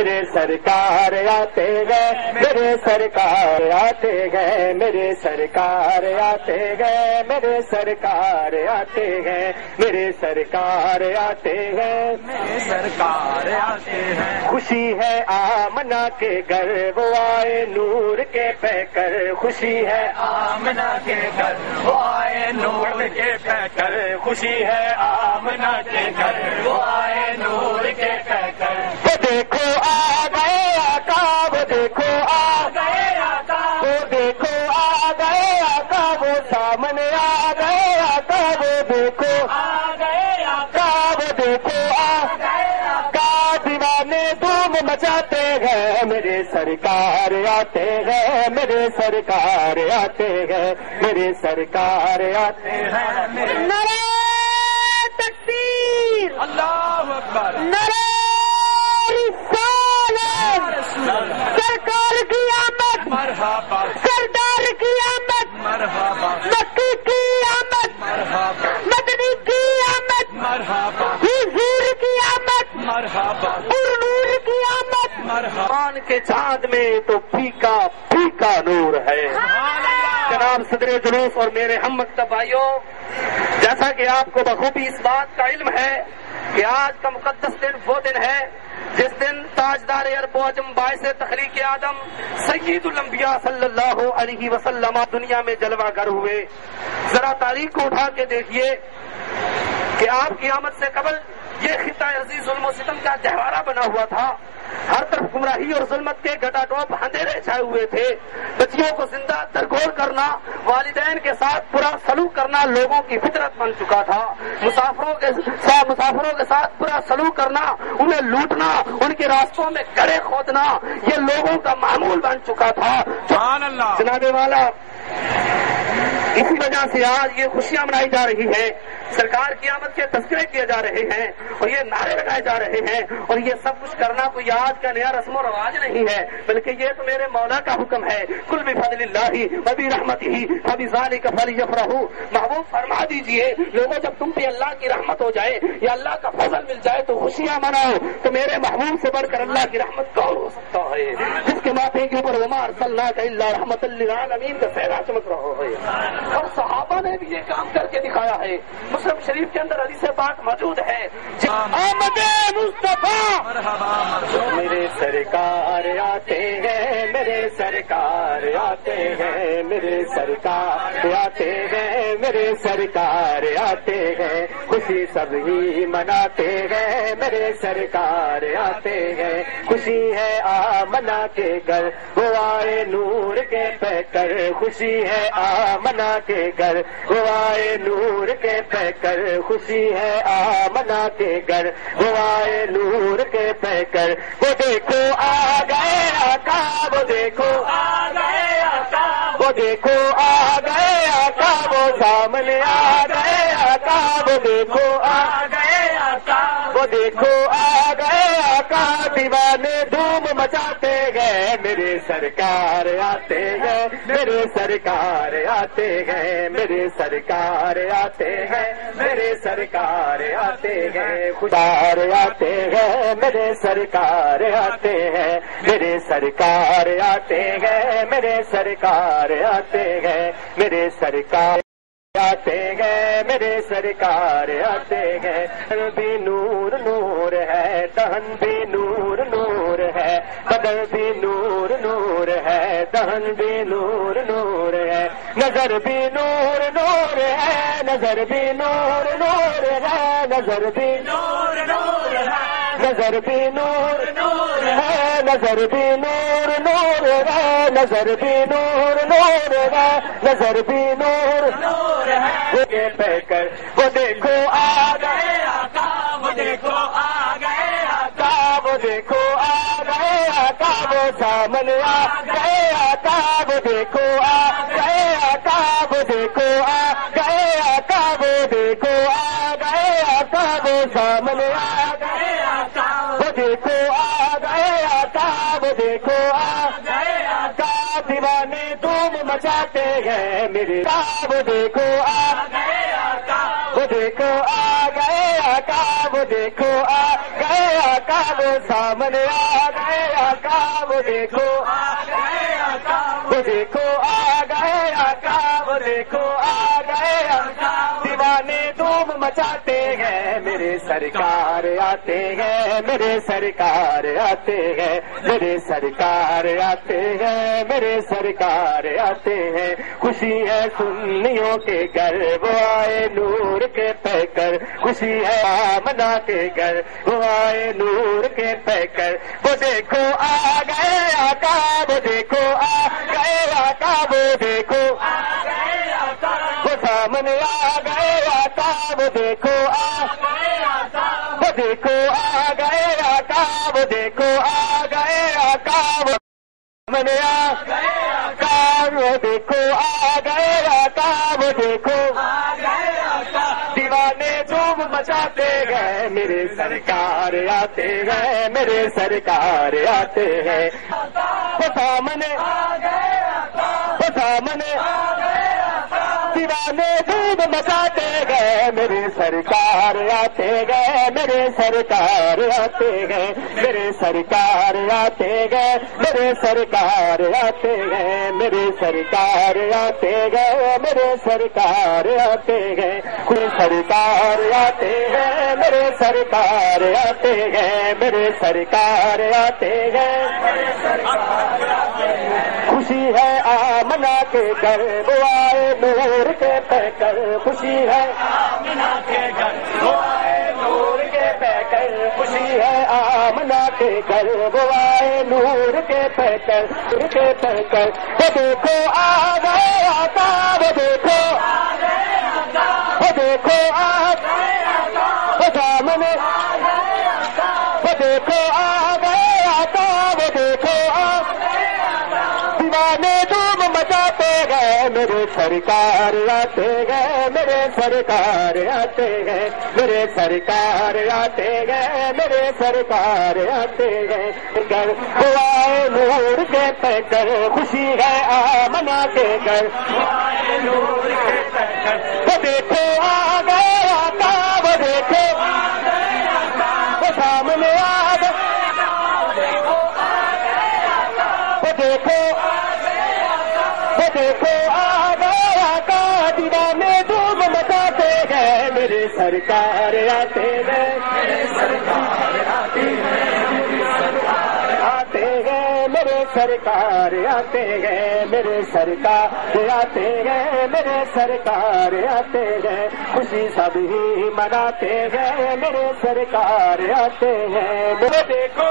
میرے سرکار آتے گئے، میرے سرکار آتے گئے، میرے سرکار آتے گئے، میرے سرکار آتے گئے، میرے سرکار آتے گئے، میرے سرکار آتے ہیں۔ خوشی ہے آمنہ کے گھر وہ آئے نور کے پیکر، خوشی ہے آمنہ کے گھر وہ آئے نور کے پیکر، خوشی ہے آمنہ کے گھر وہ آئے نور کے پیکر۔ وہ دیکھو آ گئے آقا، وہ دیکھو آ گئے آقا، وہ دیکھو آ گئے آقا، وہ سامنے آ گئے آقا، وہ دیکھو آ گئے آقا، وہ دیکھو آ گئے آقا، دیوانے دھوم مچاتے گئے، میرے سرکار آتے گئے، میرے سرکار آتے گئے، میرے سرکار آتے ہیں۔ نعرہ تکبیر، اللہ اکبر، نعرہ رسالت، سرکار کی آمد، مرحبا، سردار کی آمد، مرحبا، مکی کی آمد، مرحبا، مدنی کی آمد، مرحبا، حضور کی آمد، مرحبا، نور کی آمد، مرحبا۔ آسمان کے چاند میں تو پھیکا پھیکا نور ہے۔ جناب صدر جلوس اور میرے ہم مکتب بھائیوں، جیسا کہ آپ کو بخوبی اس بات کا علم ہے کہ آج کا مقدس دن وہ دن ہے جس دن تاجدار عرب و عجم باعث تخلیق آدم سید الانبیاء صلی اللہ علیہ وسلم دنیا میں جلوہ گر ہوئے۔ ذرا تاریخ کو اٹھا کے دیکھیے کہ آپ کی آمد سے قبل یہ خطہ عزیز ظلم و ستم کا گہوارہ بنا ہوا تھا، ہر طرف گمراہی اور ظلمت کے گٹا ٹوپ اندھیرے چھائے ہوئے تھے، بچیوں کو زندہ درگور کرنا، والدین کے ساتھ برا سلوک کرنا لوگوں کی فطرت بن چکا تھا، مسافروں کے ساتھ برا سلوک کرنا، انہیں لوٹنا، ان کے راستوں میں گڑھے کھودنا یہ لوگوں کا معمول بن چکا تھا۔ سبحان اللہ۔ جناب والا، اسی وجہ سے آج یہ خوشیاں منائی جا رہی ہیں، سرکار کی آمد کے تذکرے کیے جا رہے ہیں اور یہ نعرے لگائے جا رہے ہیں، اور یہ سب کچھ کرنا کوئی آج کا نیا رسم و رواج نہیں ہے، بلکہ یہ تو میرے مولا کا حکم ہے، کل بفضل اللہ وبرحمتہ فبذلک فلیفرحوا۔ محبوب فرما دیجئے لوگوں، جب تم پہ اللہ کی رحمت ہو جائے یا اللہ کا فضل مل جائے تو خوشیاں مناؤ، تو میرے محبوب سے بڑھ کر اللہ کی رحمت کون ہو سکتا ہے، جس کے ماتھے کے اوپر وما ارسلناک الا رحمۃ للعالمین کا سہرا چمک رہا ہے۔ اور صحابہ نے بھی یہ کام کر کے دکھایا ہے، مسلم شریف کے اندر حدیث پاک موجود ہے، آمد مصطفیٰ میرے سرکار آتے ہیں، میرے سرکار آتے ہیں، میرے سرکار آتے ہیں، میرے سرکار آتے ہیں، خوشی سب ہی مناتے ہیں، میرے سرکار آتے ہیں، خوشی ہے آمنہ کے گھر وہ آئے نور کے پیکر، خوشی ہے آمنہ کے گھر وہ آئے نور کے پیکر، خوشی ہے آمنہ کے گھر وہ آئے نور کے پیکر، وہ دیکھو آ گئے آقا، وہ دیکھو آ گئے آقا، وہ دیکھو آ گئے آقا، وہ سامنے آ گئے آقا، وہ دیکھو آ گئے آقا، وہ دیکھو آ گئے آقا، دیوانے دھوم مچاتے گئے، میرے سرکار آتے گئے، میرے سرکار آتے گئے، میرے سرکار آتے گئے، میرے سرکار آتے گئے، خدار آتے گئے، میرے سرکار آتے ہیں، میرے سرکار آتے گئے، میرے سرکار آتے گئے، میرے سرکار آتے گئے، میرے سرکار آتے گئے، بھی نور نور ہے، دہن بھی نور نور ہے، بدن بھی نور نور ہے، دہن بھی نور نور ہے، نظر بھی نور نور ہے، نظر بھی نور نور ہے، نظر بھی نور نور ہے، نظر بھی نور نور ہے، نظر بھی نور نور ہے، نظر بھی نور نور ہے، نظر بھی نور نور ہے، وہ پیکر، وہ دیکھو آ گئے آقا، وہ دیکھو آ گئے آقا، وہ دیکھو آ گئے آقا، وہ سامنے آ گئے آقا، وہ دیکھو آ گئے آقا، وہ دیکھو آ گئے آقا، وہ دیکھو آ گئے آقا، وہ سامنے آ گئے آقا، وہ دیکھو آ گئے آقا، وہ دیکھو آ گئے آقا، دیوانے دھوم مچاتے ہیں، میرے وہ دیکھو آ گئے آقا، وہ دیکھو آ گئے آقا، وہ دیکھو آ گئے آقا، وہ سامنے آ گئے آقا وہ دیکھو وہ دیکھو آ گئے آقا وہ دیکھو آ گئے آقا دیوانے دھوم مچاتے ہیں میرے سرکار آتے ہیں میرے سرکار آتے ہیں میرے سرکار آتے ہیں میرے سرکار آتے ہیں خوشی ہے سنیوں کے گھر وہ آئے نور کے پیکر خوشی ہے آمنہ کے گھر وہ آئے نور کے پیکر وہ دیکھو آ گئے آقا وہ دیکھو آ گئے آقا وہ دیکھو وہ سامنے آ گئے آقا وہ دیکھو وہ دیکھو آ گئے آقا وہ دیکھو آ گئے آقا وہ سامنے آ گئے آقا وہ دیکھو آ گئے آقا وہ دیکھو دیوانے دھوم مچاتے گئے میرے سرکار آتے ہیں میرے سرکار آتے ہیں وہ سامنے وہ سامنے دیوانے دھوم مچاتے گئے میرے سرکار آتے گئے میرے سرکار آتے گئے میرے سرکار آتے گئے میرے سرکار آتے گئے میرے سرکار آتے گئے میرے سرکار آتے گئے میرے سرکار آتے گئے میرے سرکار آتے گئے میرے سرکار آتے گئے خوشی ہے آمنہ کے گھر وہ آئے نور کے پیکر خوشی ہے آمنہ کے گھر وہ آئے نور کے پیکر خوشی ہے آمنہ کے گھر وہ آئے نور کے پیکر نور کے پیکر وہ دیکھو آ گئے آقا وہ دیکھو وہ دیکھو آ وہ سامنے وہ دیکھو آ گئے آقا وہ دیکھو دیوانے دھوم مچاتے گئے میرے سرکار آتے گئے میرے سرکار آتے گئے میرے سرکار آتے گئے میرے سرکار آتے گئے گھر وہ آئے نور کے پیکر خوشی ہے آمنہ کے گھر وہ دیکھو آ گئے آقا وہ دیکھو وہ سامنے آ گئے وہ دیکھو وہ دیکھو آ گئے آقا دیوانے دھوم مچاتے گئے میرے سرکار آتے گئے میرے سرکار آتے گئے میرے سرکار آتے گئے میرے سرکار آتے گئے میرے سرکار آتے گئے خوشی سب ہی مناتے گئے میرے سرکار آتے ہیں وہ دیکھو